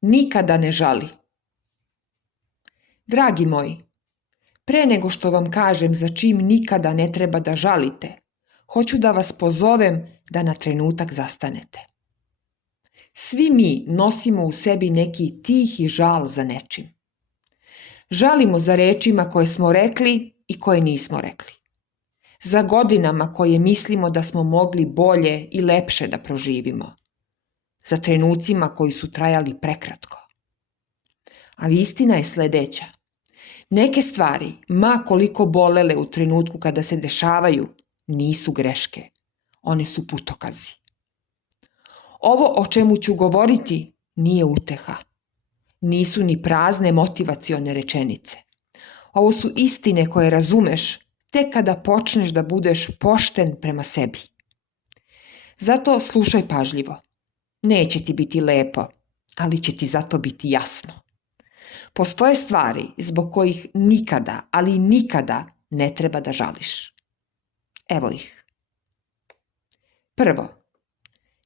nikada ne žali. Dragi moji, pre nego što vam kažem za čim nikada ne treba da žalite, hoću da vas pozovem da na trenutak zastanete. Svi mi nosimo u sebi neki tihi žal za nečim. Žalimo za rečima koje smo rekli i koje nismo rekli. Za godinama koje mislimo da smo mogli bolje i lepše da proživimo. Za trenucima koji su trajali prekratko. Ali istina je sledeća. Neke stvari, ma koliko bolele u trenutku kada se dešavaju, nisu greške. One su putokazi. Ovo o čemu ću govoriti nije uteha. Nisu ni prazne motivacione rečenice. Ovo su istine koje razumeš tek kada počneš da budeš pošten prema sebi. Zato slušaj pažljivo. Neće ti biti lepo, ali će ti zato biti jasno. Postoje stvari zbog kojih nikada, ali nikada ne treba da žališ. Evo ih. Prvo,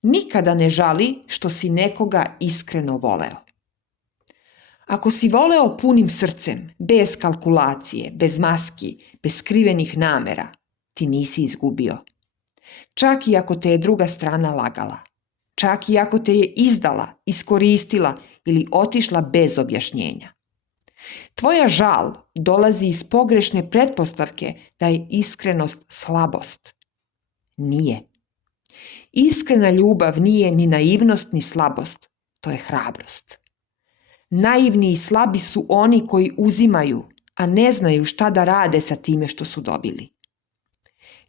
nikada ne žali što si nekoga iskreno voleo. Ako si voleo punim srcem, bez kalkulacije, bez maski, bez skrivenih namera, ti nisi izgubio. Čak i ako te je druga strana lagala. Čak i ako te je izdala, iskoristila ili otišla bez objašnjenja. Tvoja žal dolazi iz pogrešne pretpostavke da je iskrenost slabost. Nije. Iskrena ljubav nije ni naivnost ni slabost, to je hrabrost. Naivni i slabi su oni koji uzimaju, a ne znaju šta da rade sa time što su dobili.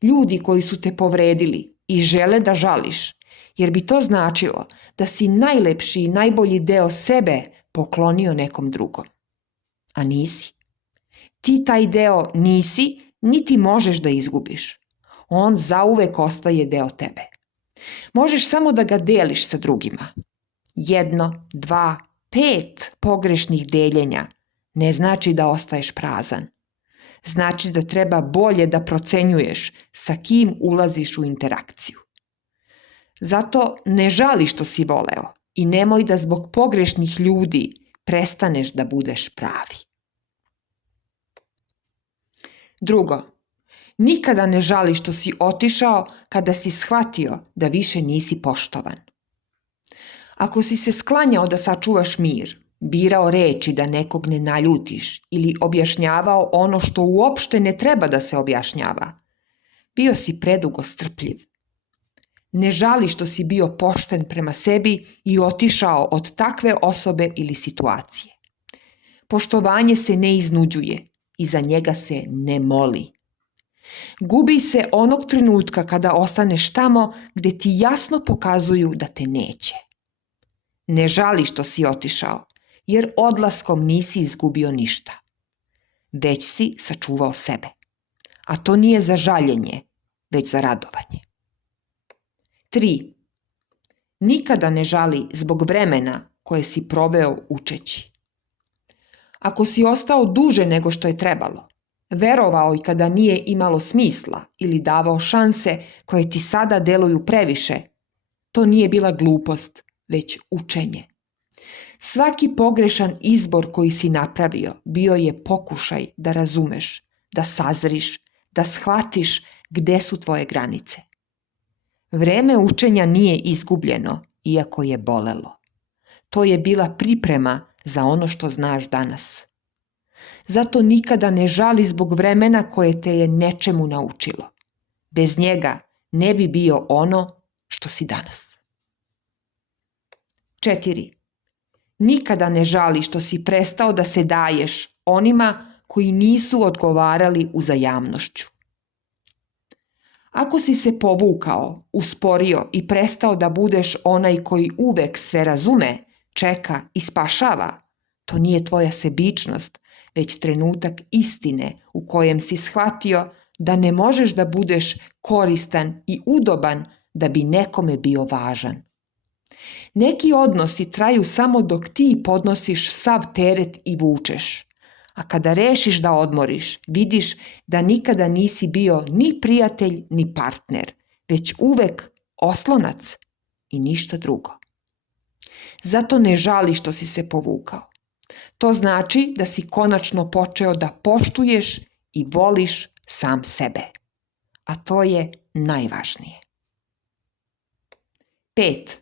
Ljudi koji su te povredili i žele da žališ, jer bi to značilo da si najlepši i najbolji deo sebe poklonio nekom drugom. A nisi. Ti taj deo nisi, niti možeš da izgubiš. On zauvek ostaje deo tebe. Možeš samo da ga deliš sa drugima. 1, 2, 5 pogrešnih deljenja ne znači da ostaješ prazan. Znači da treba bolje da procenjuješ sa kim ulaziš u interakciju. Zato ne žali što si voleo i nemoj da zbog pogrešnih ljudi prestaneš da budeš pravi. Drugo, nikada ne žali što si otišao kada si shvatio da više nisi poštovan. Ako si se sklanjao da sačuvaš mir, birao reči da nekog ne naljutiš ili objašnjavao ono što uopšte ne treba da se objašnjava, bio si predugo strpljiv. Ne žali što si bio pošten prema sebi i otišao od takve osobe ili situacije. Poštovanje se ne iznuđuje i za njega se ne moli. Gubi se onog trenutka kada ostaneš tamo gde ti jasno pokazuju da te neće. Ne žali što si otišao, jer odlaskom nisi izgubio ništa. Već si sačuvao sebe. A to nije za žaljenje, već za radovanje. 3. Nikada ne žali zbog vremena koje si proveo učeći. Ako si ostao duže nego što je trebalo, verovao i kada nije imalo smisla ili davao šanse koje ti sada deluju previše, to nije bila glupost, već učenje. Svaki pogrešan izbor koji si napravio bio je pokušaj da razumeš, da sazriš, da shvatiš gde su tvoje granice. Vreme učenja nije izgubljeno, iako je bolelo. To je bila priprema za ono što znaš danas. Zato nikada ne žali zbog vremena koje te je nečemu naučilo. Bez njega ne bi bio ono što si danas. 4. Nikada ne žali što si prestao da se daješ onima koji nisu odgovarali uzajamnošću. Ako si se povukao, usporio i prestao da budeš onaj koji uvek sve razume, čeka i spašava, to nije tvoja sebičnost, već trenutak istine u kojem si shvatio da ne možeš da budeš koristan i udoban da bi nekome bio važan. Neki odnosi traju samo dok ti podnosiš sav teret i vučeš, a kada rešiš da odmoriš, vidiš da nikada nisi bio ni prijatelj ni partner, već uvek oslonac i ništa drugo. Zato ne žali što si se povukao. To znači da si konačno počeo da poštuješ i voliš sam sebe. A to je najvažnije. 5.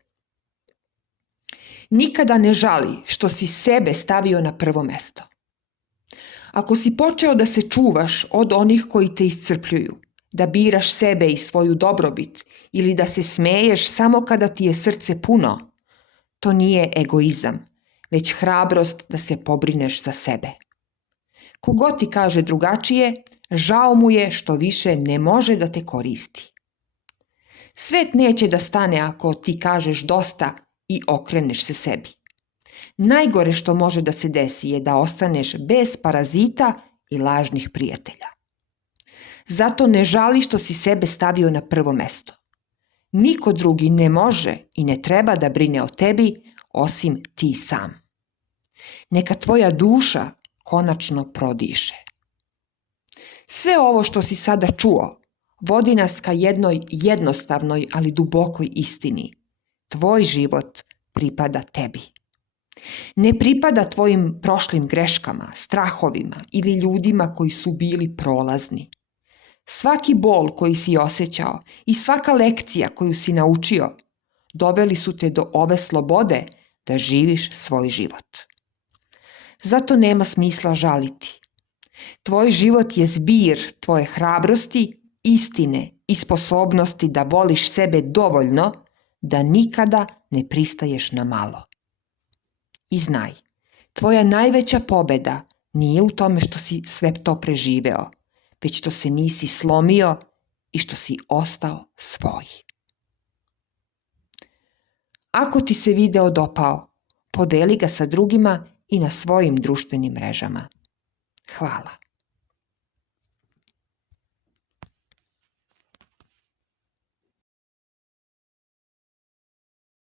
Nikada ne žali što si sebe stavio na prvo mesto. Ako si počeo da se čuvaš od onih koji te iscrpljuju, da biraš sebe i svoju dobrobit ili da se smeješ samo kada ti je srce puno, to nije egoizam, već hrabrost da se pobrineš za sebe. Kogod ti kaže drugačije, žao mu je što više ne može da te koristi. Svet neće da stane ako ti kažeš dosta i okreneš se sebi. Najgore što može da se desi je da ostaneš bez parazita i lažnih prijatelja. Zato ne žali što si sebe stavio na prvo mesto. Niko drugi ne može i ne treba da brine o tebi osim ti sam. Neka tvoja duša konačno prodiše. Sve ovo što si sada čuo vodi nas ka jednoj jednostavnoj, ali dubokoj istini. Tvoj život pripada tebi. Ne pripada tvojim prošlim greškama, strahovima ili ljudima koji su bili prolazni. Svaki bol koji si osjećao i svaka lekcija koju si naučio doveli su te do ove slobode da živiš svoj život. Zato nema smisla žaliti. Tvoj život je zbir tvoje hrabrosti, istine i sposobnosti da voliš sebe dovoljno da nikada ne pristaješ na malo. I znaj, tvoja najveća pobeda nije u tome što si sve to preživeo, već što se nisi slomio i što si ostao svoj. Ako ti se video dopao, podeli ga sa drugima i na svojim društvenim mrežama. Hvala.